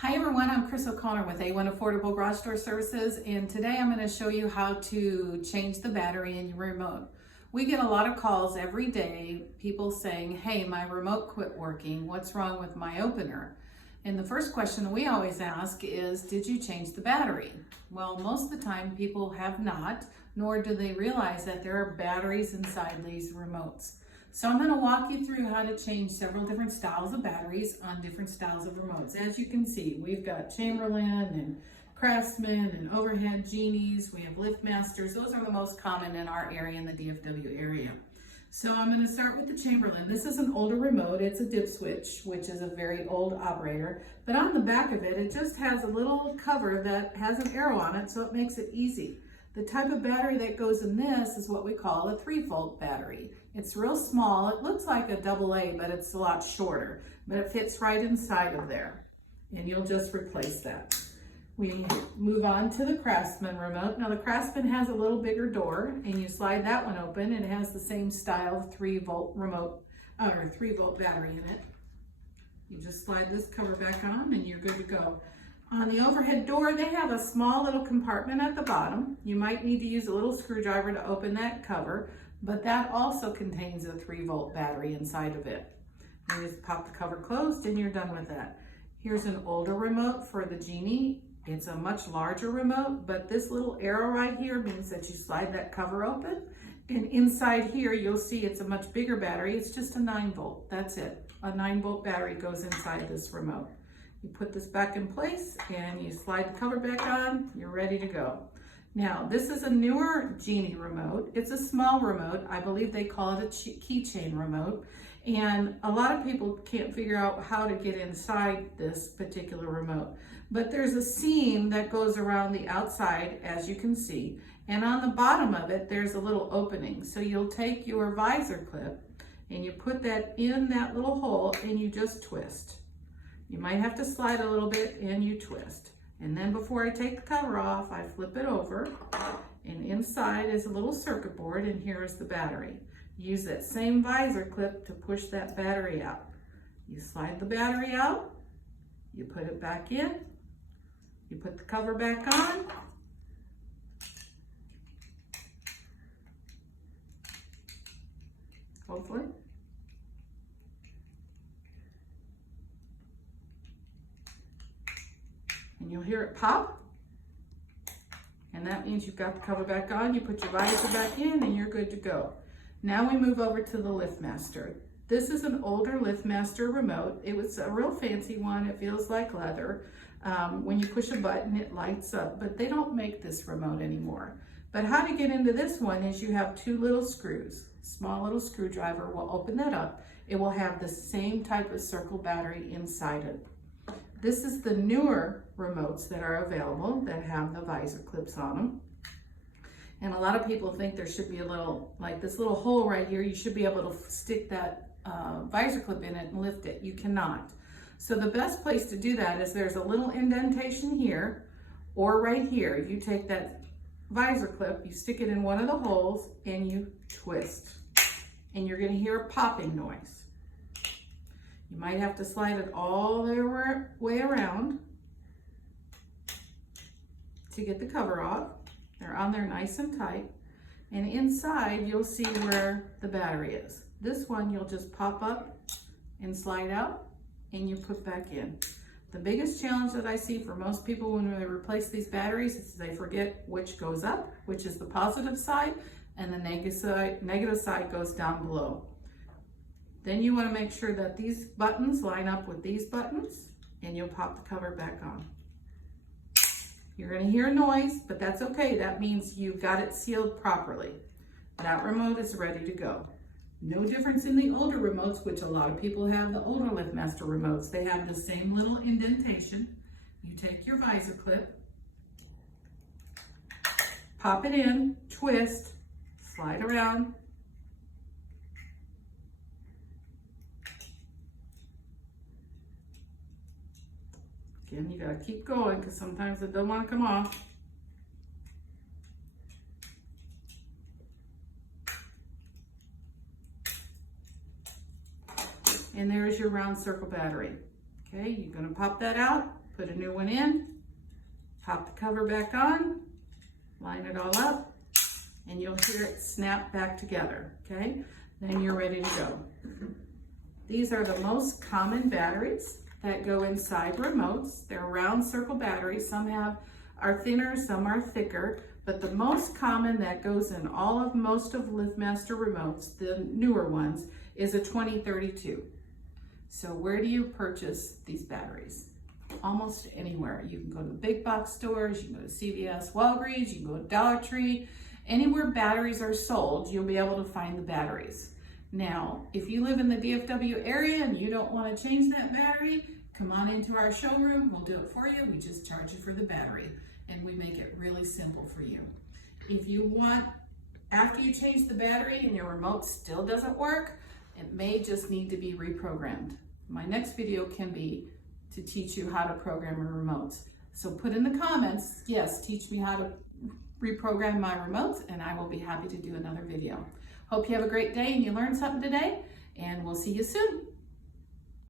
Hi everyone, I'm Chris O'Connor with A1 Affordable Garage Door Services, and today I'm going to show you how to change the battery in your remote. We get a lot of calls every day, people saying, hey, my remote quit working, what's wrong with my opener? And the first question we always ask is, did you change the battery? Well, most of the time people have not, nor do they realize that there are batteries inside these remotes. So I'm going to walk you through how to change several different styles of batteries on different styles of remotes. As you can see, we've got Chamberlain and Craftsman and overhead Genies. We have LiftMasters. Those are the most common in our area, in the DFW area. So I'm going to start with the Chamberlain. This is an older remote. It's a dip switch, which is a very old operator. But on the back of it, it just has a little cover that has an arrow on it, so it makes it easy. The type of battery that goes in this is what we call a 3-volt battery. It's real small. It looks like a AA, but it's a lot shorter. But it fits right inside of there. And you'll just replace that. We move on to the Craftsman Remote. Now the Craftsman has a little bigger door, and you slide that one open, and it has the same style 3-volt remote, or 3-volt battery in it. You just slide this cover back on, and you're good to go. On the overhead door, they have a small little compartment at the bottom. You might need to use a little screwdriver to open that cover, but that also contains a 3-volt battery inside of it. You just pop the cover closed and you're done with that. Here's an older remote for the Genie. It's a much larger remote, but this little arrow right here means that you slide that cover open, and inside here you'll see it's a much bigger battery. It's just a 9-volt. That's it. A 9-volt battery goes inside this remote. You put this back in place and you slide the cover back on, you're ready to go. Now, this is a newer Genie remote. It's a small remote. I believe they call it a keychain remote. And a lot of people can't figure out how to get inside this particular remote. But there's a seam that goes around the outside, as you can see. And on the bottom of it, there's a little opening. So you'll take your visor clip and you put that in that little hole and you just twist. You might have to slide a little bit and you twist. And then before I take the cover off, I flip it over, and inside is a little circuit board, and here is the battery. Use that same visor clip to push that battery out. You slide the battery out, you put it back in, you put the cover back on, hopefully. And you'll hear it pop, and that means you've got the cover back on. You put your visor back in and you're good to go. Now we move over to the LiftMaster. This is an older LiftMaster remote. It was a real fancy one. It feels like leather. When you push a button, it lights up, but they don't make this remote anymore. But how to get into this one is you have 2 little screws. Small little screwdriver will open that up. It will have the same type of circle battery inside it. This is the newer remotes that are available that have the visor clips on them. And a lot of people think there should be a little, like this little hole right here, you should be able to stick that visor clip in it and lift it. You cannot. So the best place to do that is there's a little indentation here or right here. You take that visor clip, you stick it in one of the holes and you twist. And you're going to hear a popping noise. You might have to slide it all the way around to get the cover off. They're on there nice and tight. And inside you'll see where the battery is. This one you'll just pop up and slide out and you put back in. The biggest challenge that I see for most people when they replace these batteries is they forget which goes up, which is the positive side, and the negative side goes down below. Then you want to make sure that these buttons line up with these buttons, and you'll pop the cover back on. You're going to hear a noise, but that's okay. That means you've got it sealed properly. That remote is ready to go. No difference in the older remotes, which a lot of people have the older LiftMaster remotes. They have the same little indentation. You take your visor clip, pop it in, twist, slide around, again, you gotta keep going because sometimes it don't want to come off. And there's your round circle battery. Okay, you're gonna pop that out, put a new one in, pop the cover back on, line it all up, and you'll hear it snap back together, okay? Then you're ready to go. These are the most common batteries that go inside remotes. They're round circle batteries. Some are thinner, some are thicker, but the most common that goes in most of LiftMaster remotes, the newer ones, is a 2032. So where do you purchase these batteries? Almost anywhere. You can go to the big box stores, you can go to CVS, Walgreens, you can go to Dollar Tree. Anywhere batteries are sold, you'll be able to find the batteries. Now, if you live in the DFW area and you don't want to change that battery, come on into our showroom. We'll do it for you. We just charge you for the battery, and we make it really simple for you. If you want, after you change the battery and your remote still doesn't work, it may just need to be reprogrammed. My next video can be to teach you how to program your remotes. So put in the comments, yes, teach me how to reprogram my remotes, and I will be happy to do another video. Hope you have a great day and you learned something today, and we'll see you soon.